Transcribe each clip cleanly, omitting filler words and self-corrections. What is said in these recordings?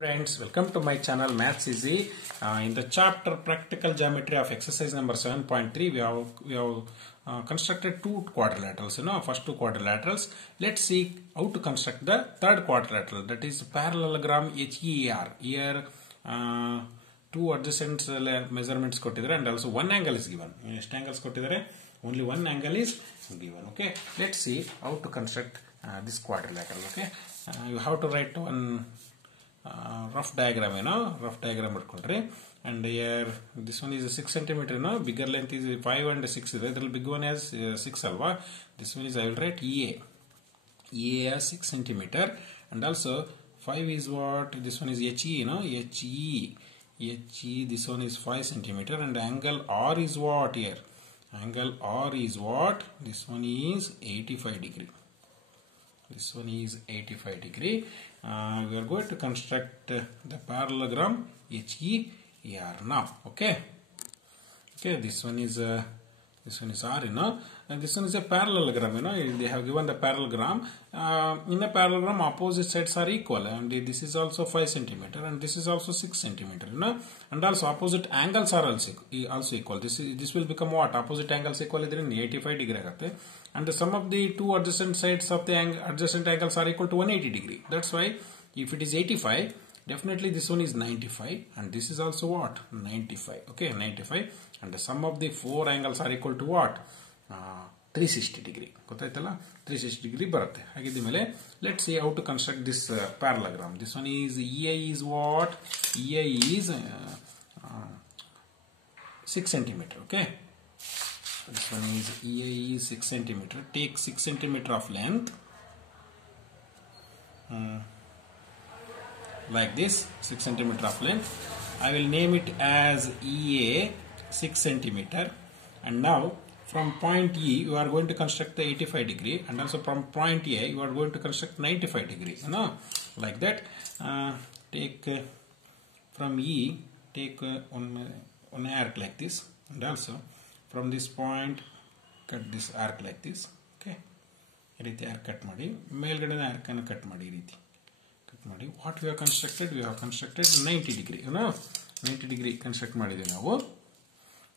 Friends, welcome to my channel Maths Easy. In the chapter Practical Geometry of exercise number 7.3, we have constructed two quadrilaterals. First two quadrilaterals. Let's see how to construct the third quadrilateral, that is parallelogram HEAR. Here, two adjacent measurements kottidare and also one angle is given. ಎಷ್ಟು angles kottidare? Only one angle is given. Okay. Let's see how to construct this quadrilateral. Okay. You have to write one rough diagram, rough diagram and here this one is 6 centimeter, bigger length is 5 and 6, the big one has 6 alva. This one is, I will write EA as 6 centimeter, and also 5 is what, this one is HE, HE, this one is 5 centimeter, and angle R is what here, angle R is what, this one is 85 degree. This one is 85 degree. We are going to construct the parallelogram HEAR now. Okay. Okay. This one is R. And this one is a parallelogram. They have given the parallelogram. In a parallelogram, opposite sides are equal, and this is also 5 centimeter, and this is also 6 centimeter. And also opposite angles are also equal. This will become what? Opposite angles equal is 85 degree. And the sum of the two adjacent sides of the adjacent angles are equal to 180 degree. That's why if it is 85, definitely this one is 95, and this is also what? 95. Okay, 95. And the sum of the four angles are equal to what? 360 degree. 360 degree baratte. Let's see how to construct this parallelogram. This one is EA is what? EA is 6 centimeter. Okay. This one is EA is 6 centimeter. Take 6 centimeter of length. Like this, 6 centimeter of length. I will name it as EA 6 centimeter. And now from point E, you are going to construct the 85 degree. And also from point A, you are going to construct 95 degree. Like that. Take from E, take one arc like this. And also from this point, cut this arc like this. Okay. Arc cut madi. Melgade arc annu cut madi. What we have constructed? We have constructed 90 degree. 90 degree construct madide now.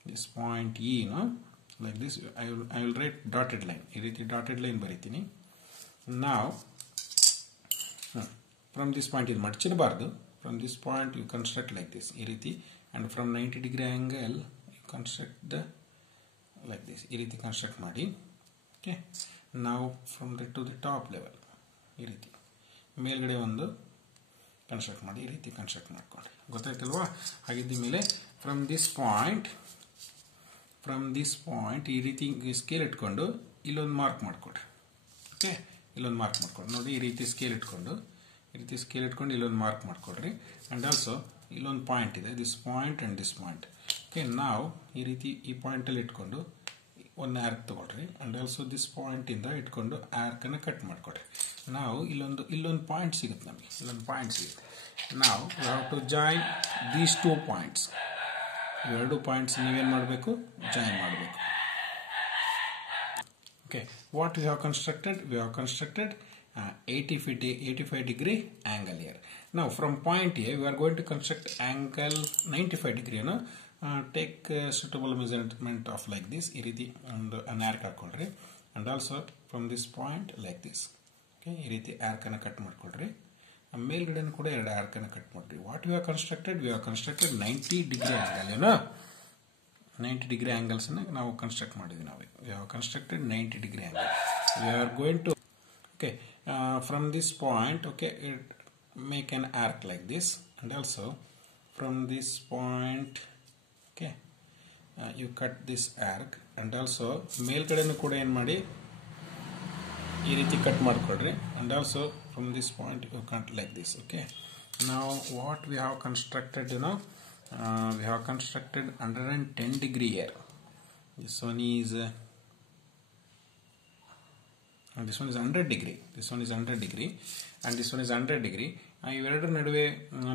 This point E, like this. I will write dotted line. Dotted line baritini. Now, from this point is madchinabardu. From this point you construct like this. And from 90 degree angle you construct the like this. Construct madi. Okay. Now from the to the top level. ಮೇಲ್ಗಡೆ ಒಂದು construct ಮಾಡಿ ಈ ರೀತಿ construct ಮಾಡ್ಕೊಳ್ಳಿ. ಗೊತ್ತಾಯ್ತಲ್ವಾ? ಹಾಗಿದ್ದ ಮೇಲೆ from this point ಈ ರೀತಿ scale ಇಟ್ಕೊಂಡು ಇಲ್ಲೊಂದು ಮಾರ್ಕ್ ಮಾಡ್ಕೊಡ್ರಿ. ಓಕೆ, ಇಲ್ಲೊಂದು ಮಾರ್ಕ್ ಮಾಡ್ಕೊಡ್ರಿ. ನೋಡಿ, ಈ ರೀತಿ ಸ್ಕೇಲ್ ಇಟ್ಕೊಂಡು ಇಲ್ಲೊಂದು ಮಾರ್ಕ್ ಮಾಡ್ಕೊಡ್ರಿ. ಅಂಡ್ ಆಲ್ಸೋ ಇಲ್ಲೊಂದು ಪಾಯಿಂಟ್ ಇದೆ, this point and this point. Okay, ನಾವು ಈ ರೀತಿ ಈ ಪಾಯಿಂಟಲ್ಲಿ ಇಟ್ಕೊಂಡು ಒಂದು ಆರ್ಕ್ ತಗೊಳ್ರಿ. ಅಂಡ್ ಆಲ್ಸೋ ದಿಸ್ ಪಾಯಿಂಟ್ ಇಂದ ಇಟ್ಕೊಂಡು ಆರ್ಕ್ ಅನ್ನು ಕಟ್ ಮಾಡ್ಕೊಡ್ರಿ. ನಾವು ಇಲ್ಲೊಂದು ಪಾಯಿಂಟ್ ಸಿಗುತ್ತೆ ನಮಗೆ, ನಾವು we have to join these two points. ಎರಡು ಪಾಯಿಂಟ್ಸ್ ನೀವೇನು ಮಾಡಬೇಕು? ಜಾಯಿನ್ ಮಾಡಬೇಕು. Okay, what we have constructed? We have constructed 85 degree angle here. Now from point A we are going to construct angle 95 degree. Take suitable measurement of like this. ಈ ರೀತಿ ಒಂದು arc ಹಾಕೊಳ್ರಿ. And also from this point like this. Okay, ಈ ರೀತಿ arc ಅನ್ನು cut ಮಾಡ್ಕೊಳ್ರಿ. ಮೇಲ್ಗಡೆ ಕೂಡ ಎರಡು arc ಅನ್ನು ಕಟ್ ಮಾಡ್ರಿ. What we have constructed? We have constructed 90 degree angle. 90 degree angles ಅನ್ನು ನಾವು ಕನ್ಸ್ಟ್ರಕ್ಟ್ ಮಾಡಿದ್ವಿ. We have constructed 90 degree angle. We are going to from this point, make an arc like this, and also from this point, you cut this arc, and also ಮೇಲ್ಗಡೆನೂ ಕೂಡ ಏನು ಮಾಡಿ ಈ ರೀತಿ cut ಮಾಡ್ಕೊಳ್ರಿ. and also from this point you cut like this. Okay, now what we have constructed, we have constructed 110 degree here. This one is 100 degree. This one is 100 degree, and this one is 100 degree. ಇವೆರಡರ ನಡುವೆ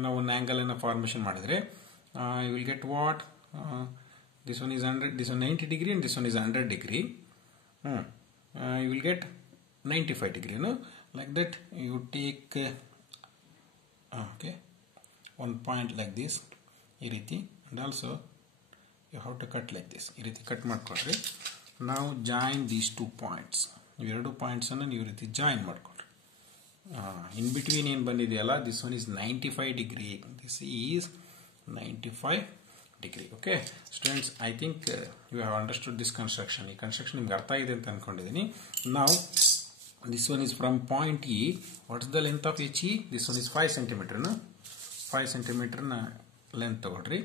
ನಾವು ಒಂದು angle ಅನ್ನು formation ಮಾಡಿದ್ರೆ you will get what? This one is 100, this one 90 degree, and this one is 100 degree. You will get 95 degree. Like that you take one point like this ಈ ರೀತಿ, and also you have to cut like this. ಈ ರೀತಿ cut ಮಾಡ್ಕೊಳ್ರಿ. Now join these 2 points. ನೀವು 2 points ಅನ್ನು ನೀವು ರೀತಿ join ಮಾಡ್ಕೊಳ್ರಿ. In between ಏನು ಬಂದಿದೆಯಲ್ಲ, this one is 95 degree. This is 95 degree. Okay students, I think you have understood this construction. ಈ construction ನಿಮ್ಗೆ ಅರ್ಥ ಆಗಿದೆ ಅಂತ ಅನ್ಕೊಂಡಿದ್ದೀನಿ. Now this one is from point E. What is the length of HE? This one is 5 cm. 5 cm length ತಗೊಳ್ರಿ.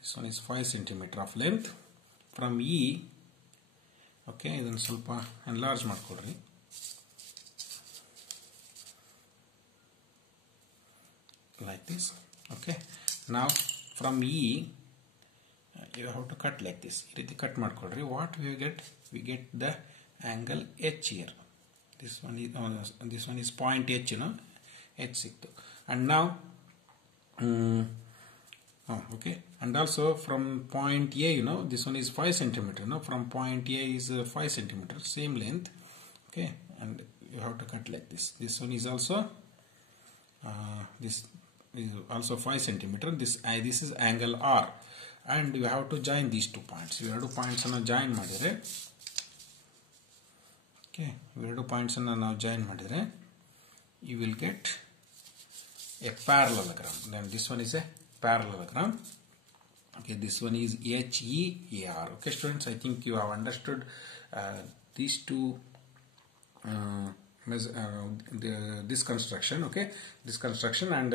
This one is 5 cm of length from E. Okay, ಇದನ್ನು ಸ್ವಲ್ಪ enlarge ಮಾಡ್ಕೊಳ್ರಿ. Like this. Okay, now from E you have to cut like this. ಈ ರೀತಿ cut ಮಾಡ್ಕೊಳ್ರಿ. What we get? We get the angle H here. This one is point H, H ಸಿಕ್ತು. And now okay, and also from point A, this one is 5 cm. From point A is 5 cm, same length. Okay, and you have to cut like this. This one is also this is also 5 cm. This is angle R, and you have to join these 2 points. You have 2 points ಅನ್ನು join ಮಾಡಿದ್ರೆ, okay, you 2 points ಅನ್ನು ನಾವು join ಮಾಡಿದ್ರೆ, you will get a parallelogram. Then this one is a parallelogram. Okay, this one is HEAR. Okay students, I think you have understood these two this construction. Okay, this construction, and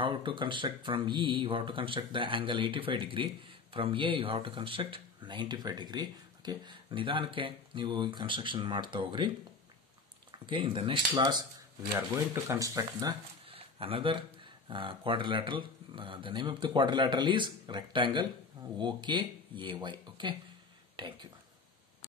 how to construct from E, you have to construct the angle 85 degree. From A you have to construct 95 degree. Okay, ನಿಧಾನಕ್ಕೆ ನೀವು construction ಮಾಡ್ತಾ ಹೋಗ್ರಿ. Okay, in the next class we are going to construct the another quadrilateral. The name of the quadrilateral is rectangle OKAY. Okay, thank you.